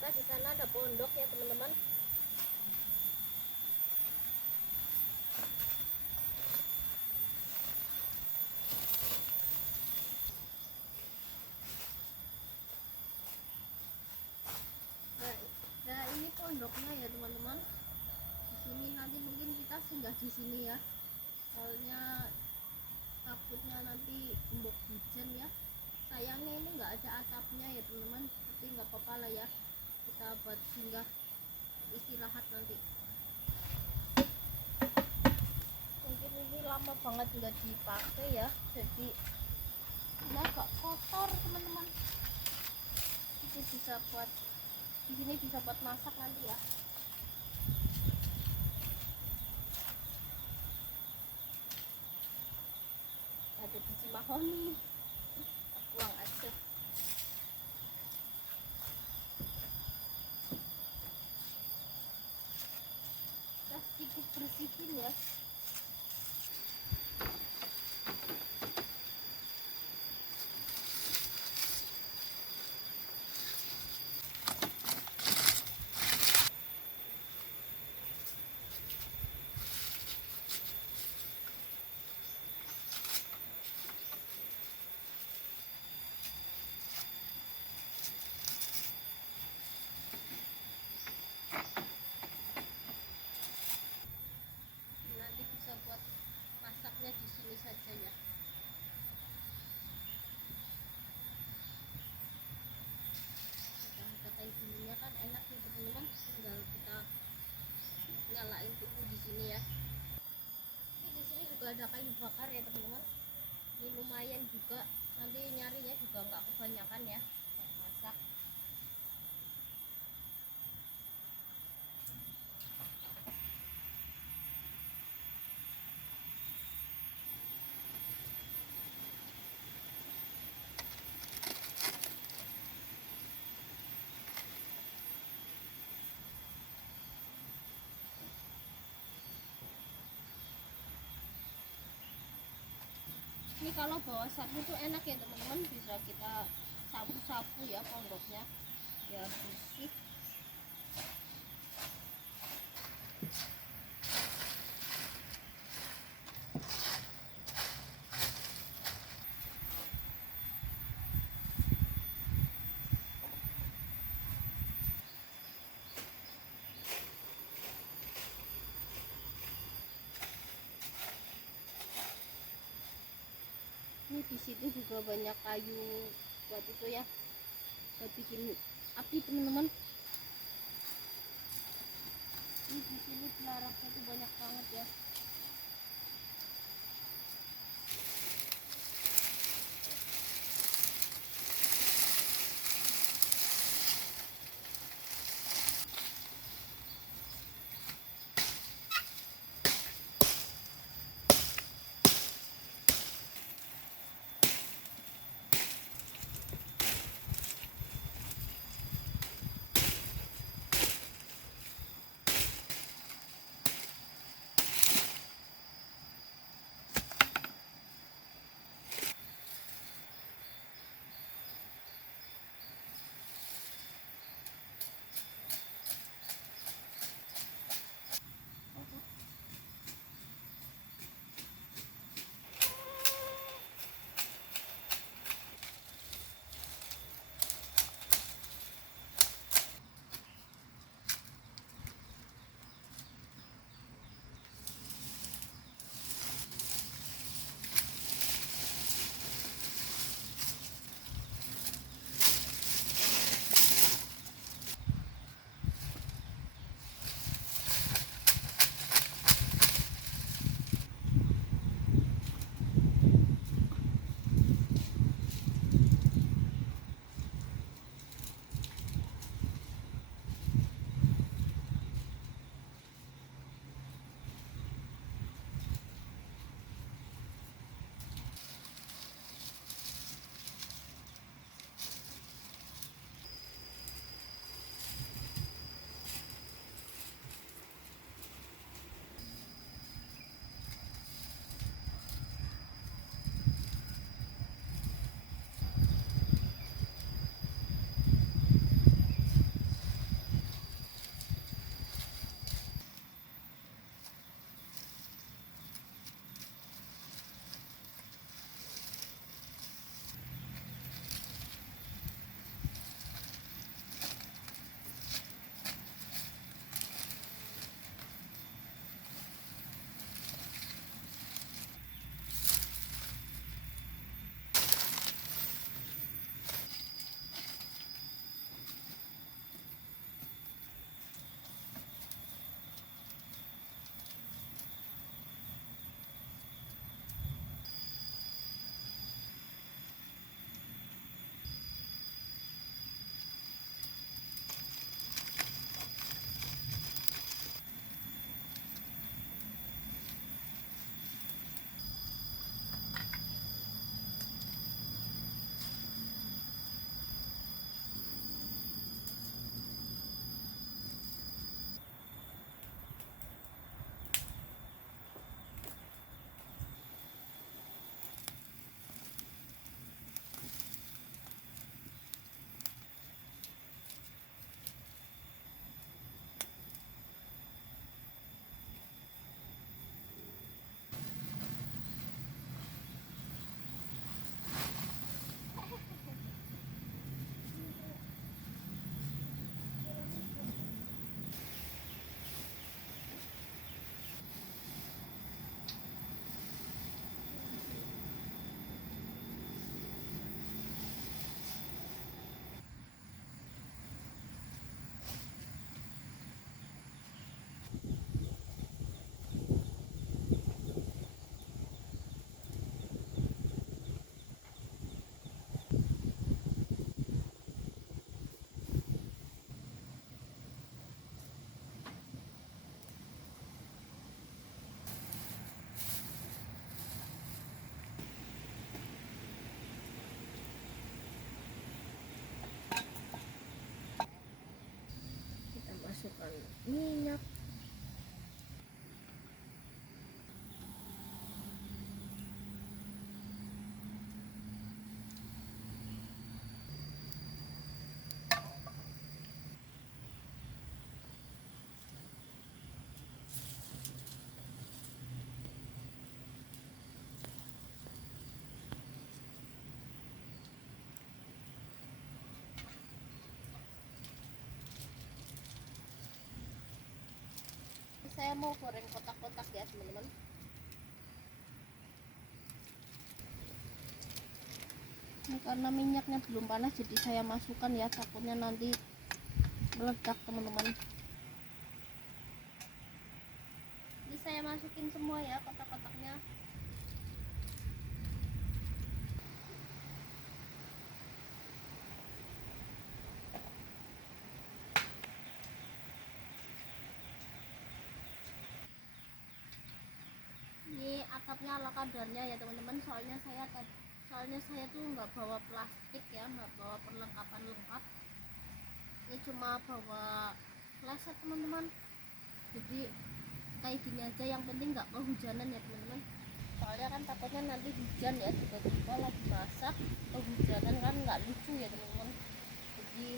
ternyata di sana ada pondok ya teman-teman. Nah, ini pondoknya ya teman-teman. Di sini nanti mungkin kita singgah di sini ya. Soalnya takutnya nanti embok hujan ya. Sayangnya ini nggak ada atapnya ya teman-teman, tapi nggak apa-apa lah ya, kita buat singgah istirahat nanti. Mungkin ini lama banget nggak dipakai ya, jadi ini agak kotor teman-teman. Ini bisa buat di sini, bisa buat masak nanti ya. Ada biji mahoni, buang aja. Kita sedikit bersihin ya. Nanti bisa buat masaknya di sini saja ya. Udah kayak gininya kan enak nih teman-teman, tinggal kita nyalain tunggu di sini ya. Ini di sini juga ada kayu bakar ya teman-teman. Ini lumayan juga, nanti nyarinya juga nggak kebanyakan ya buat masak. Ini kalau bawa sapu tuh enak ya teman-teman, bisa kita sapu-sapu ya pondoknya biar bersih. Ini di situ juga banyak kayu buat itu ya, buat bikin api teman-teman. Ini di sini pelarapnya tuh banyak banget ya. minyak. Saya mau goreng kotak-kotak ya teman-teman. Ini karena minyaknya belum panas jadi saya masukkan ya, takutnya nanti meledak teman-teman. Ini saya masukin semua ya kotak-kotaknya. Ini atapnya ala kadarnya ya teman-teman, soalnya saya tuh nggak bawa plastik ya, nggak bawa perlengkapan lengkap. Ini cuma bawa flashet teman-teman, jadi kayak gini aja, yang penting nggak kehujanan ya teman-teman. Soalnya kan takutnya nanti hujan ya, tiba-tiba lagi masak kehujanan kan nggak lucu ya teman-teman. Jadi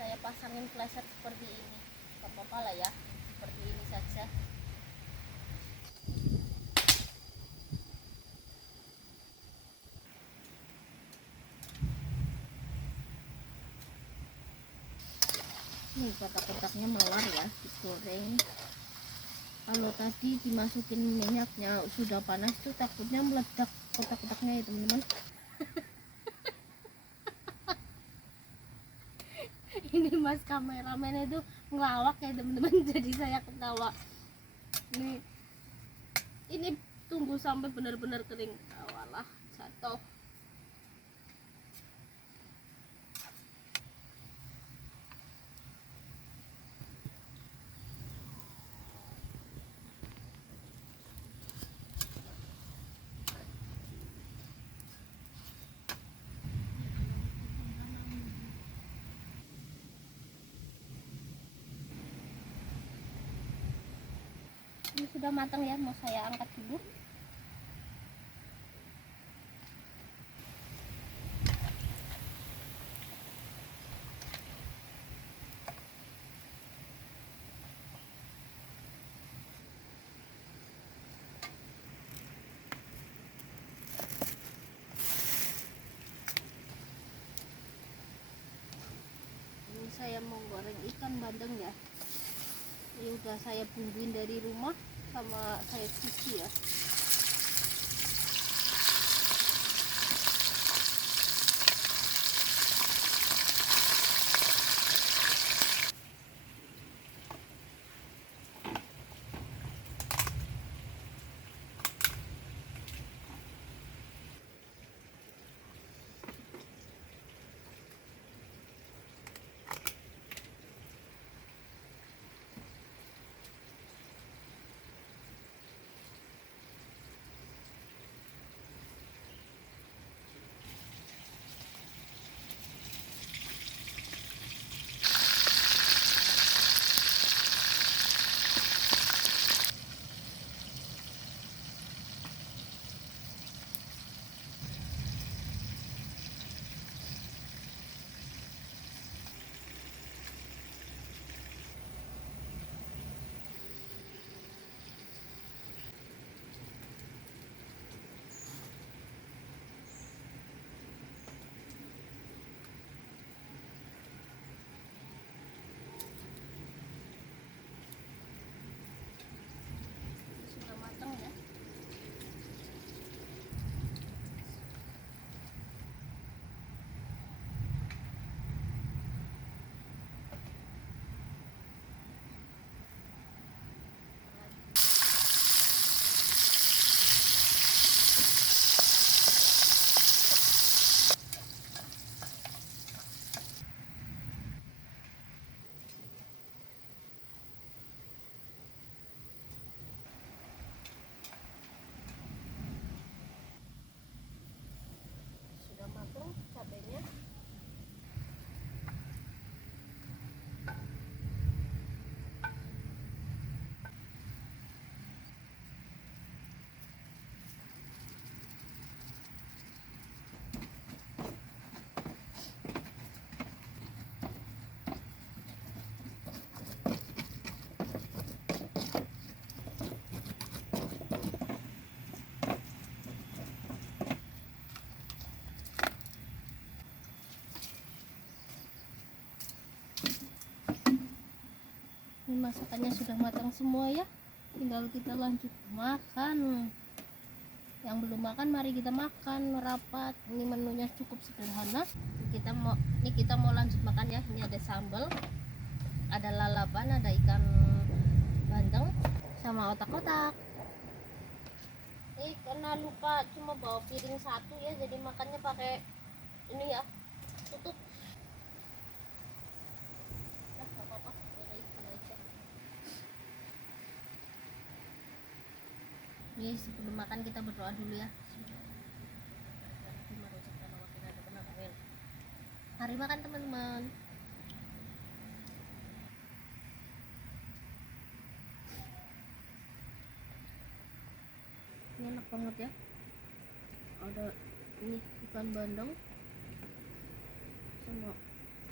saya pasangin flashet seperti ini, nggak apa-apa lah ya, seperti ini saja. Nih kotak-kotaknya mawar ya, digoreng. Kalau tadi dimasukin minyaknya sudah panas tuh takutnya meledak kotak-kotaknya ya teman-teman. Ini mas kameramen itu ngelawak ya teman-teman, jadi saya ketawa. Ini tunggu sampai benar-benar kering. Awalah, jatuh. Ini sudah matang ya, mau saya angkat dulu. Ini saya mau goreng ikan bandeng ya. Ini udah saya bumbuin dari rumah sama saya cuci ya. masakannya sudah matang semua ya, tinggal kita lanjut makan. Yang belum makan mari kita makan merapat. Ini menunya cukup sederhana. Kita mau lanjut makan ya. Ini ada sambal, ada lalapan, ada ikan bandeng sama otak-otak. Ini karena lupa cuma bawa piring satu ya, jadi makannya pakai ini ya, tutup. Nah, gak apa-apa, udah ikan aja. Ini sebelum makan kita berdoa dulu ya. Mari makan teman-teman. Ini enak banget ya. Ada ini ikan bandeng sama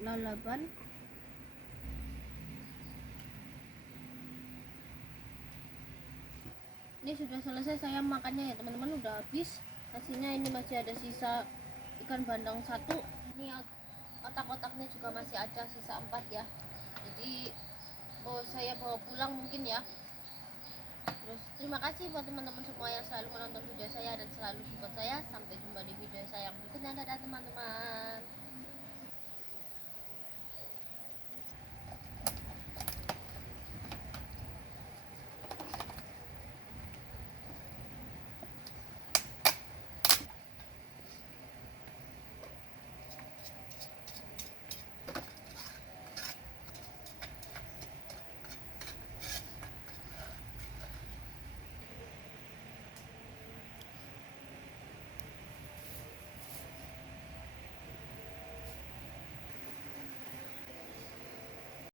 lalapan. Ini sudah selesai saya makannya ya teman-teman, udah habis. Nasinya ini masih ada sisa ikan bandeng satu. Ini otak-otaknya juga masih ada sisa 4 ya. Jadi saya bawa pulang mungkin ya. Terus terima kasih buat teman-teman semua yang selalu menonton video saya dan selalu support saya. Sampai jumpa di video saya yang berikutnya. Dadah teman-teman.